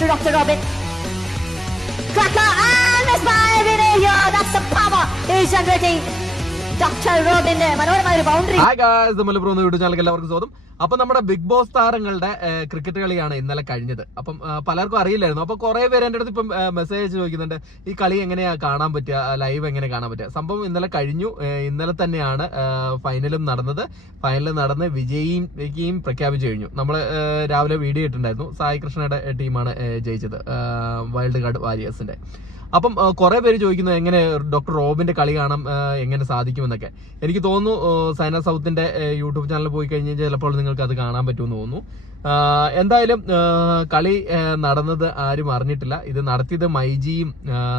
to Dr. Robin. Cracker and miss by Vinaya. That's the power. He's generating Dr. Robin. മനോഹരമായ ഒരു boundary. Hi guys, നമ്മൾ pro YouTube ചാനലിലേക്ക് എല്ലാവർക്കും സ്വാഗതം. അപ്പൊ നമ്മുടെ ബിഗ് ബോസ് താരങ്ങളുടെ ക്രിക്കറ്റ് കളിയാണ് ഇന്നലെ കഴിഞ്ഞത്. അപ്പം പലർക്കും അറിയില്ലായിരുന്നു. അപ്പൊ കുറെ പേര് എന്റെ അടുത്ത് ഇപ്പം മെസ്സേജ് ചോദിക്കുന്നുണ്ട്, ഈ കളി എങ്ങനെയാ കാണാൻ പറ്റുക, ലൈവ് എങ്ങനെ കാണാൻ പറ്റുക. സംഭവം ഇന്നലെ കഴിഞ്ഞു. ഇന്നലെ തന്നെയാണ് ഫൈനലും നടന്നത്. ഫൈനൽ നടന്ന് വിജയിയും പ്രഖ്യാപിച്ചു കഴിഞ്ഞു. നമ്മൾ രാവിലെ വീഡിയോ ഇട്ടിട്ടുണ്ടായിരുന്നു. സായി കൃഷ്ണയുടെ ടീമാണ് ജയിച്ചത്, വൈൽഡ് കാർഡ് വാരിയേഴ്സിന്റെ. അപ്പം കുറെ പേര് ചോദിക്കുന്നു എങ്ങനെ ഡോക്ടർ റോബിന്റെ കളി കാണാൻ എങ്ങനെ സാധിക്കുമെന്നൊക്കെ. എനിക്ക് തോന്നുന്നു സൈന സൗത്തിന്റെ യൂട്യൂബ് ചാനലിൽ പോയി കഴിഞ്ഞാൽ ചിലപ്പോൾ നിങ്ങൾക്ക് അത് കാണാൻ പറ്റുമെന്ന് തോന്നുന്നു. എന്തായാലും കളി നടന്നത് ആരും അറിഞ്ഞിട്ടില്ല. ഇത് നടത്തിയത് മൈജിയും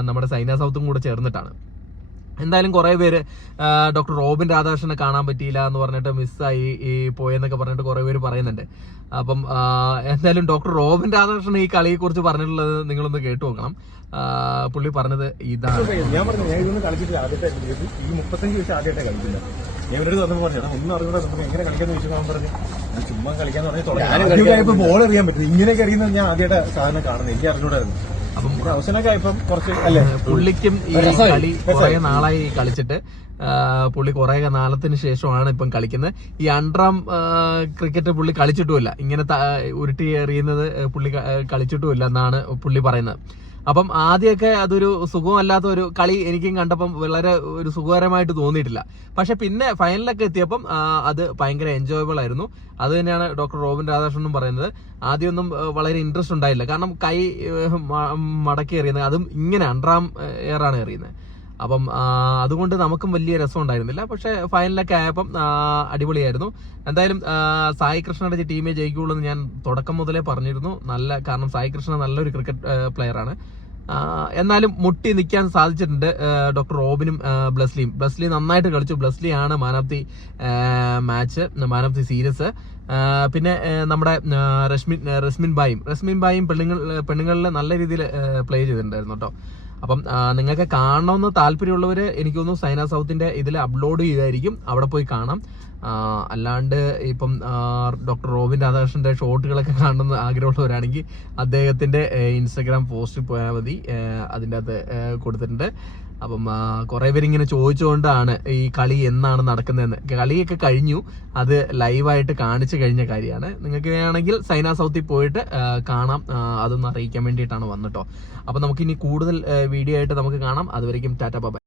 നമ്മുടെ സൈന സൗത്തും കൂടെ ചേർന്നിട്ടാണ്. എന്തായാലും കുറെ പേര് ഡോക്ടർ റോബിൻ രാധാകൃഷ്ണനെ കാണാൻ പറ്റിയില്ല എന്ന് പറഞ്ഞിട്ട് മിസ്സായി പോയെന്നൊക്കെ പറഞ്ഞിട്ട് കുറെ പേര് പറയുന്നുണ്ട്. അപ്പം എന്തായാലും ഡോക്ടർ റോബിൻ രാധാകൃഷ്ണൻ ഈ കളിയെ കുറിച്ച് പറഞ്ഞിട്ടുള്ളത് നിങ്ങളൊന്ന് കേട്ടു നോക്കണം. പുള്ളി പറഞ്ഞത് ഇതാണ്. ഞാൻ പറഞ്ഞു, ഞാൻ ഇതൊന്നും കളിച്ചിട്ടില്ല. ആദ്യത്തെ ഈ 35 വയസ്സ് ആദ്യമായിട്ടാണ് കളിക്കുന്നത്. ഞാൻ ഇവരോട് പറഞ്ഞു ഒന്നും അറിഞ്ഞൂടെ, എങ്ങനെ കളിക്കാന്ന് ചോദിച്ചാൽ പറഞ്ഞു ചുമ്മാ കളിക്കാന്ന് പറഞ്ഞാൽ ബോൾ അറിയാൻ പറ്റും. ഇങ്ങനെയൊക്കെ അറിയുന്നത് ഞാൻ ആദ്യമായിട്ട് സാധനം കാണുന്നത്. എനിക്ക് അറിഞ്ഞൂടായിരുന്നു. അപ്പം അവസരമൊക്കെ ആയപ്പം കുറച്ച് അല്ലേ, പുള്ളിക്കും ഈ കളി കുറെ നാളായി കളിച്ചിട്ട്. പുള്ളി കുറെ നാളത്തിന് ശേഷമാണ് ഇപ്പം കളിക്കുന്നത്. ഈ അണ്ടറാം ക്രിക്കറ്റ് പുള്ളി കളിച്ചിട്ടുമില്ല. ഇങ്ങനെ ഉരുട്ടി എറിയുന്നത് പുള്ളി കളിച്ചിട്ടുമില്ല എന്നാണ് പുള്ളി പറയുന്നത്. അപ്പം ആദ്യമൊക്കെ അതൊരു സുഖമല്ലാത്ത ഒരു കളി എനിക്കും കണ്ടപ്പം വളരെ ഒരു സുഖകരമായിട്ട് തോന്നിയിട്ടില്ല. പക്ഷെ പിന്നെ ഫൈനലൊക്കെ എത്തിയപ്പം അത് ഭയങ്കര എൻജോയബിൾ ആയിരുന്നു. അത് തന്നെയാണ് ഡോക്ടർ റോബിൻ രാധാകൃഷ്ണനും പറയുന്നത്. ആദ്യമൊന്നും വളരെ ഇൻട്രസ്റ്റ് ഉണ്ടായില്ല, കാരണം കൈ മടക്കി എറിയുന്നത്, അതും ഇങ്ങനെ അണ്ടറാം എയറാണ് എറിയുന്നത്. അപ്പം അതുകൊണ്ട് നമുക്കും വലിയ രസം ഉണ്ടായിരുന്നില്ല. പക്ഷെ ഫൈനലൊക്കെ ആയപ്പം അടിപൊളിയായിരുന്നു. എന്തായാലും സായി കൃഷ്ണയുടെ ടീമേ ജയിക്കുള്ളൂ എന്ന് ഞാൻ തുടക്കം മുതലേ പറഞ്ഞിരുന്നു. കാരണം സായി കൃഷ്ണ നല്ലൊരു ക്രിക്കറ്റ് പ്ലെയറാണ്. എന്നാലും മുട്ടി നിൽക്കാൻ സാധിച്ചിട്ടുണ്ട് ഡോക്ടർ റോബിനും ബ്ലസ്ലി നന്നായിട്ട് കളിച്ചു. ബ്ലസ്ലി ആണ് man of the match, man of the series. പിന്നെ നമ്മുടെ റസ്മിൻ ബായും പെണ്ണുങ്ങളിൽ നല്ല രീതിയിൽ പ്ലേ ചെയ്തിട്ടുണ്ടായിരുന്നു കേട്ടോ. അപ്പം നിങ്ങൾക്ക് കാണണമെന്ന് താല്പര്യമുള്ളവർ എനിക്ക് തോന്നുന്നു സൈന സൗത്തിന്റെ ഇതിൽ അപ്ലോഡ് ചെയ്തായിരിക്കും, അവിടെ പോയി കാണാം. അല്ലാണ്ട് ഇപ്പം ഡോക്ടർ റോബിൻ രാധാകൃഷ്ണന്റെ ഷോട്ടുകളൊക്കെ കാണണമെന്ന് ആഗ്രഹമുള്ളവരാണെങ്കിൽ അദ്ദേഹത്തിന്റെ ഇൻസ്റ്റഗ്രാം പോസ്റ്റിൽ പോയാൽ മതി, അതിൻ്റെ അകത്ത് കൊടുത്തിട്ടുണ്ട്. അപ്പം കുറെ പേരിങ്ങനെ ചോദിച്ചുകൊണ്ടാണ് ഈ കളി എന്നാണ് നടക്കുന്നതെന്ന്. കളിയൊക്കെ കഴിഞ്ഞു, അത് ലൈവായിട്ട് കാണിച്ചു കഴിഞ്ഞ കാര്യമാണ്. നിങ്ങൾക്ക് വേണമെങ്കിൽ സൈന സൗത്തിൽ പോയിട്ട് കാണാം. അതൊന്ന് അറിയിക്കാൻ വേണ്ടിയിട്ടാണ് വന്നിട്ടോ. അപ്പൊ നമുക്കിനി കൂടുതൽ വീഡിയോ ആയിട്ട് നമുക്ക് കാണാം. അതുവരെയും ടാറ്റ ബൈ.